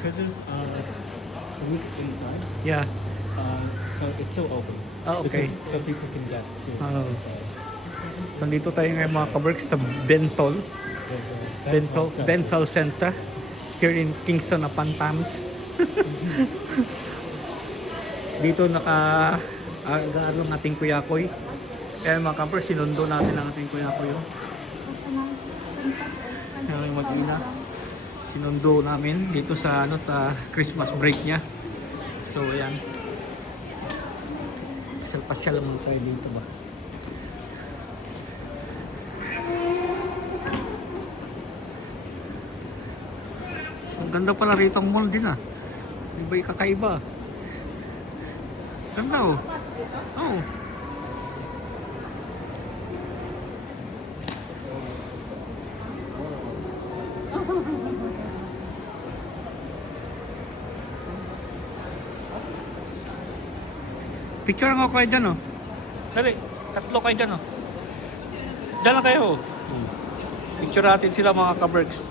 because it's roof inside, Yeah. so it's still open. Ah, okay. So people can get to Oh. inside. So dito tayo ngayon mga kaberks sa Bentol. Dental Center here in Kingston upon Thames. Dito naka-agarong ating kuyakoy. Kaya mga kaberks, sinundo natin ang ating kuyakoy. Kaya yung mag-ina. Sinundo namin dito sa Christmas break niya. So ayan. Pasyal mo tayo dito ba? Ang ganda pala rito ang mall din ah. Iba'y kakaiba. Ganda oh. Oh. Picture nga kayo dyan oh. Dali, tatlo kayo dyan oh. Dyan lang kayo oh. Picture natin sila mga kaberks.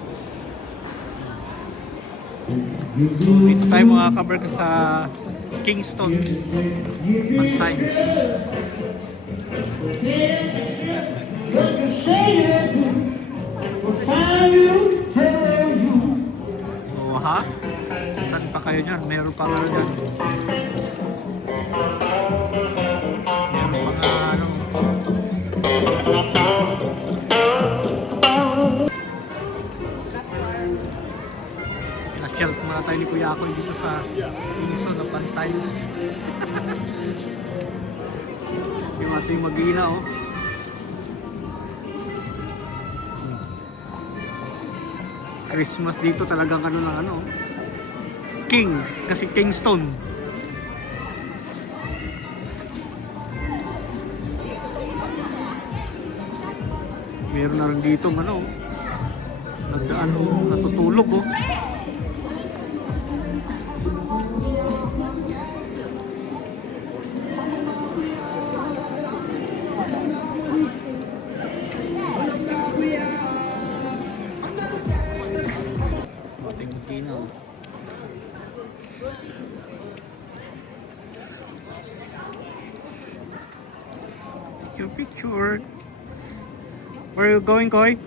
So dito tayo mga kaberks sa Kingston upon Thames. Oh ha? Saan pa kayo dyan? Meron pa nga dyan. Meron pa nga Nasyal muna tayo ni Kuya Akoy dito sa Kingston upon Thames. Yung ating mag-ina oh. Christmas dito talagang King, kasi Kingston. Meron na rin dito natutulog oh. Ating magina oh. Your picture. Where are you going, Koy?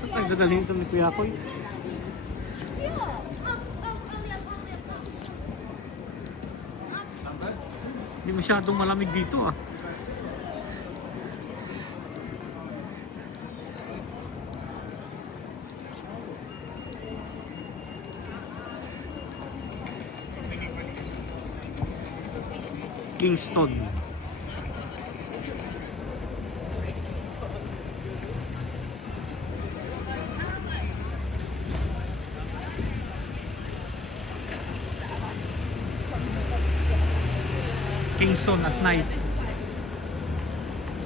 Saan tayo dadalhin ito ni Kuya Koy? Hindi masyadong malamig dito ah. Kingston. Kingston at night.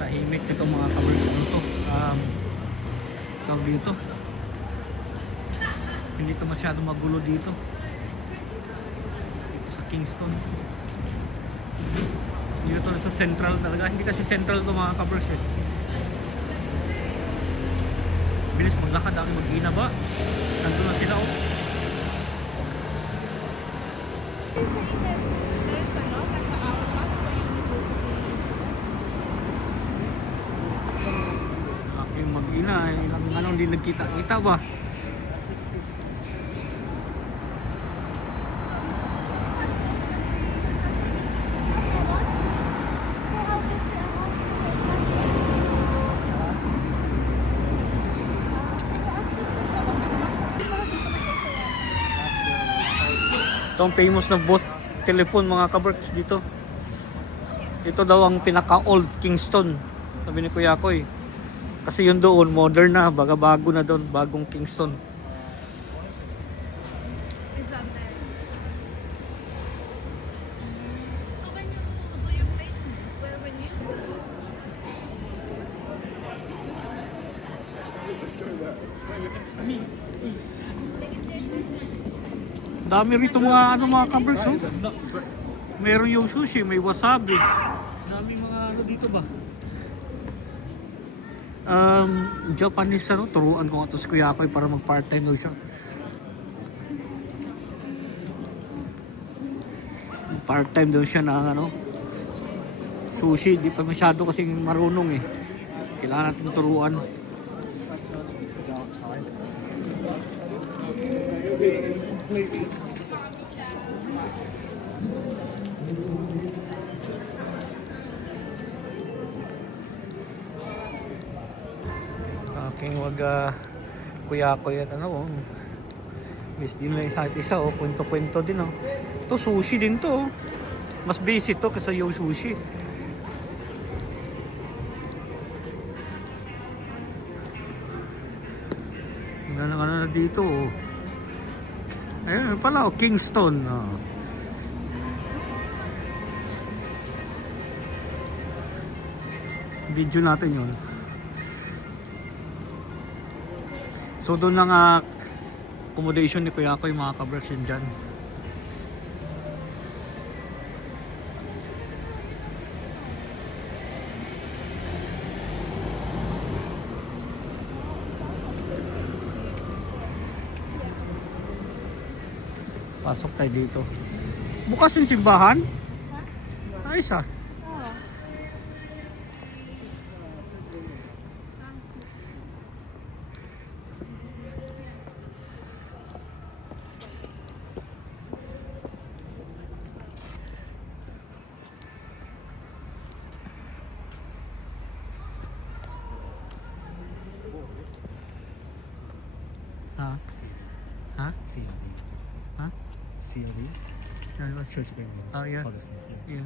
Tahimik ito mga kaberks dito. Tawag dito. Hindi ito masyado magulo dito. Dito sa Kingston. Dito to sa central talaga. Hindi kasi central to mga kaberks eh. Bilis maglakad ako mag-ina ba? Nandun na sila oh. Aking mag-ina eh. Ilang hindi nagkita-kita ba? Ito ang famous na booth telephone mga kaberks dito. Ito daw ang pinaka-old Kingston, sabi ni Kuya Koy. Kasi yun doon, modern na, bago na doon, bagong Kingston. Dami rito mga mga kaberks oh. Meron yung sushi, may wasabi. Daming mga ano dito ba? Japanese ano, turuan ko nga to si Kuya Koy para mag part-time daw siya. Part-time daw siya na ano, sushi. Di pa masyado kasi marunong eh. Kailangan natin turuan. That's the dark side. Aking wag Kuya Koy at ano oh. Miss din lang isa't isa oh, kwento-kwento din oh. Ito sushi din to oh. Mas basic to kasi yung sushi. Ano na dito oh. Ayun pala oh, Kingston oh. Video natin yun. So doon lang accommodation ni Kuya Koy mga kabraks yun dyan. Pasok tayo dito. Bukas yung simbahan? Ayos ah. Ha? Ha? COD. Ha? COD? Ano ba? Church building. Oh, yeah. Policy. Yeah.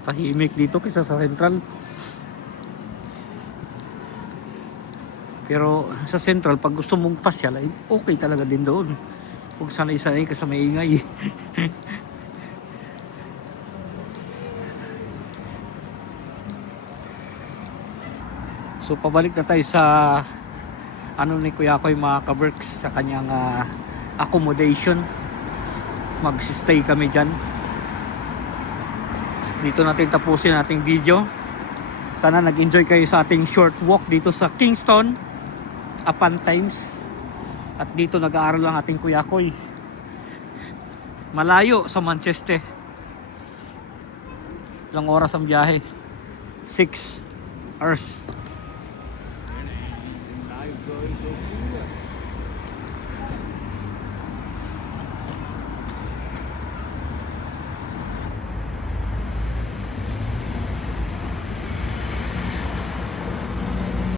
Tahimik dito kaysa sa Central. Pero sa Central, pag gusto mong pasyal, ay okay talaga din doon. Huwag sanay-sanay ka sa maingay. So pabalik na tayo sa ano ni Kuya Koy mga kaberks sa kanyang accommodation. Mag-stay kami dyan. Dito natin tapusin ating video. Sana nag-enjoy kayo sa ating short walk dito sa Kingston upon times. At dito nag-aaral ang ating Kuya Koy. Malayo sa Manchester. Ilang oras ang biyahe? 6 hours.